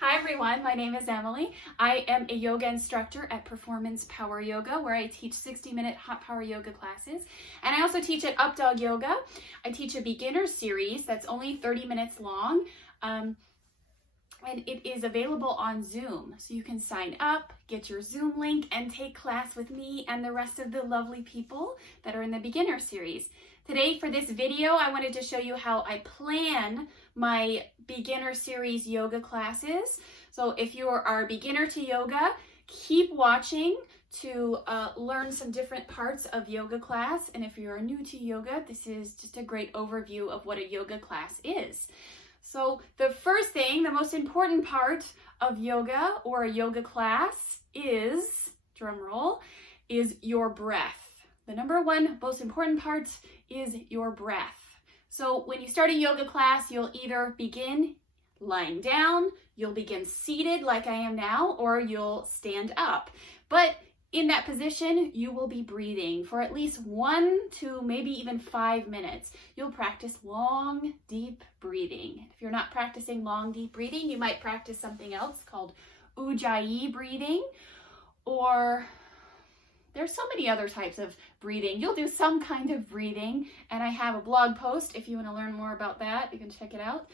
Hi everyone, my name is Emily. I am a yoga instructor at Performance Power Yoga, where I teach 60-minute hot power yoga classes. And I also teach at Updawg-Yoga. I teach a beginner series that's only 30 minutes long. And it is available on Zoom. So you can sign up, get your Zoom link, and take class with me and the rest of the lovely people that are in the beginner series. Today for this video, I wanted to show you how I plan my beginner series yoga classes. So if you are a beginner to yoga, keep watching to learn some different parts of yoga class. And if you're new to yoga, this is just a great overview of what a yoga class is. So the first thing, the most important part of yoga or a yoga class is, drum roll, is your breath. The number one most important part is your breath. So when you start a yoga class, you'll either begin lying down, you'll begin seated like I am now, or you'll stand up. But in that position, you will be breathing for at least 1 to maybe even 5 minutes. You'll practice long, deep breathing. If you're not practicing long, deep breathing, you might practice something else called Ujjayi breathing, or there's so many other types of breathing. You'll do some kind of breathing, and I have a blog post if you want to learn more about that. You can check it out.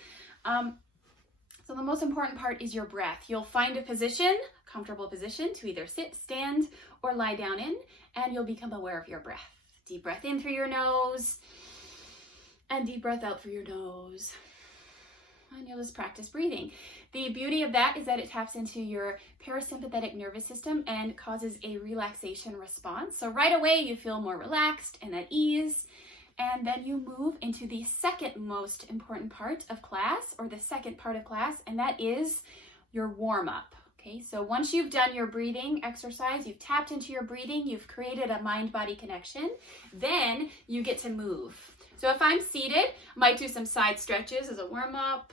So the most important part is your breath. You'll find a position, comfortable position, to either sit, stand, or lie down in, and you'll become aware of your breath. Deep breath in through your nose, and deep breath out through your nose. And you'll just practice breathing. The beauty of that is that it taps into your parasympathetic nervous system and causes a relaxation response. So right away you feel more relaxed and at ease. And then you move into the second most important part of class, or the second part of class, and that is your warm-up. Okay, so once you've done your breathing exercise, you've tapped into your breathing, you've created a mind-body connection, then you get to move. So if I'm seated, I might do some side stretches as a warm-up,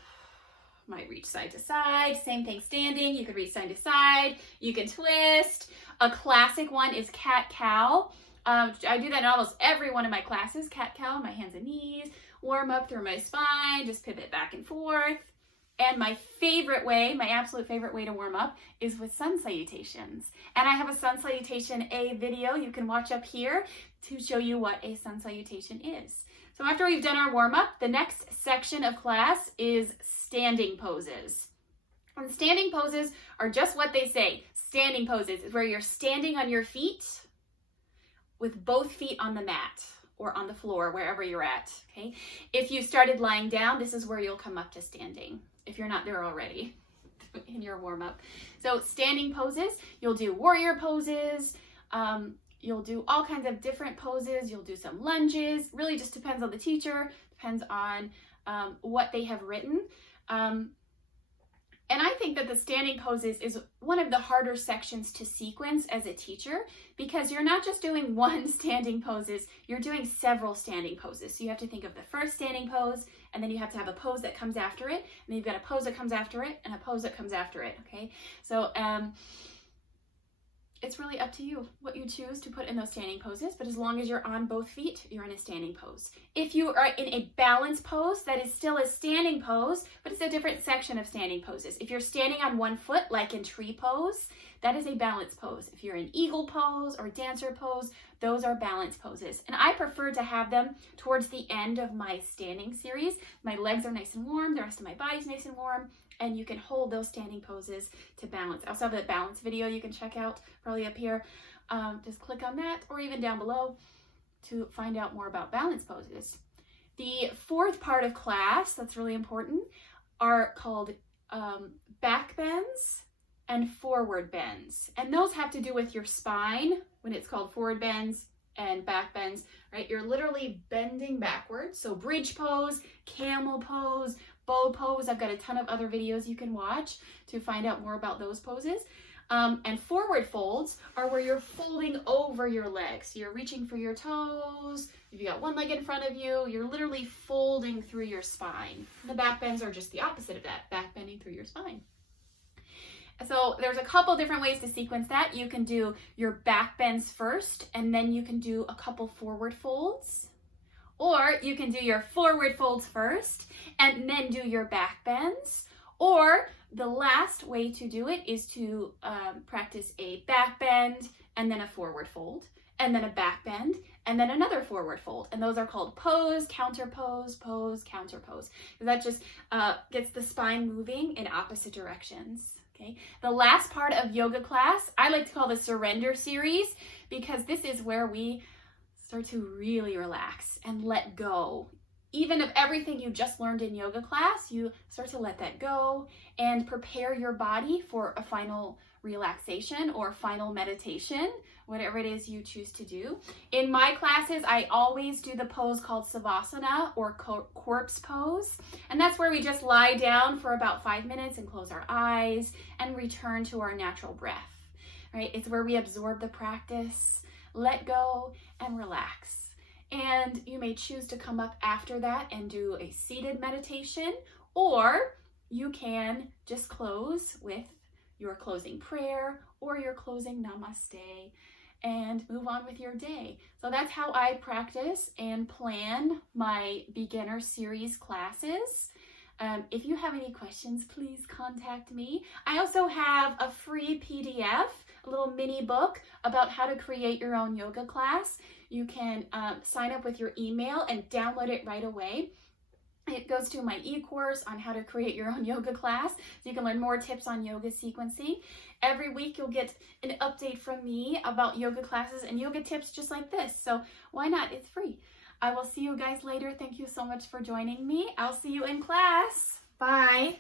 might reach side to side, same thing standing, you could reach side to side, you can twist. A classic one is cat-cow. I do that in almost every one of my classes, cat-cow, my hands and knees, warm up through my spine, just pivot back and forth. And my favorite way, my absolute favorite way to warm up is with sun salutations. And I have a sun salutation video you can watch up here to show you what a sun salutation is. So after we've done our warm up, the next section of class is standing poses. And standing poses are just what they say. Standing poses is where you're standing on your feet with both feet on the mat or on the floor, wherever you're at, okay? If you started lying down, this is where you'll come up to standing, if you're not there already in your warm-up. So standing poses, you'll do warrior poses, you'll do all kinds of different poses, you'll do some lunges, really just depends on the teacher, depends on what they have written. And I think that the standing poses is one of the harder sections to sequence as a teacher, because you're not just doing one standing poses, you're doing several standing poses. So you have to think of the first standing pose, and then you have to have a pose that comes after it, and then you've got a pose that comes after it, and a pose that comes after it, okay? So it's really up to you what you choose to put in those standing poses, but as long as you're on both feet, you're in a standing pose. If you are in a balance pose, that is still a standing pose, but it's a different section of standing poses. If you're standing on one foot, like in tree pose, that is a balance pose. If you're in eagle pose or dancer pose, those are balance poses. And I prefer to have them towards the end of my standing series. My legs are nice and warm, the rest of my body's nice and warm, and you can hold those standing poses to balance. I also have a balance video you can check out, probably up here. Just click on that, or even down below to find out more about balance poses. The fourth part of class that's really important are called back bends and forward bends. And those have to do with your spine when it's called forward bends and back bends, right? You're literally bending backwards. So bridge pose, camel pose, bow pose. I've got a ton of other videos you can watch to find out more about those poses. And forward folds are where you're folding over your legs. So you're reaching for your toes. If you got one leg in front of you, you're literally folding through your spine. The back bends are just the opposite of that, back bending through your spine. So there's a couple different ways to sequence that. You can do your back bends first, and then you can do a couple forward folds. Or you can do your forward folds first, and then do your back bends. Or the last way to do it is to practice a back bend and then a forward fold, and then a back bend, and then another forward fold. And those are called pose, counter pose, pose, counter pose. That just gets the spine moving in opposite directions. Okay. The last part of yoga class, I like to call the surrender series, because this is where we start to really relax and let go. Even of everything you just learned in yoga class, you start to let that go and prepare your body for a final relaxation or final meditation, whatever it is you choose to do. In my classes, I always do the pose called Savasana or corpse pose. And that's where we just lie down for about 5 minutes and close our eyes and return to our natural breath, right? It's where we absorb the practice, let go, and relax. And you may choose to come up after that and do a seated meditation, or you can just close with your closing prayer or your closing namaste and move on with your day. So that's how I practice and plan my beginner series classes. If you have any questions, please contact me. I also have a free PDF, a little mini book about how to create your own yoga class. You can sign up with your email and download it right away. It goes to my e-course on how to create your own yoga class, so you can learn more tips on yoga sequencing. Every week you'll get an update from me about yoga classes and yoga tips just like this. So why not? It's free. I will see you guys later. Thank you so much for joining me. I'll see you in class. Bye.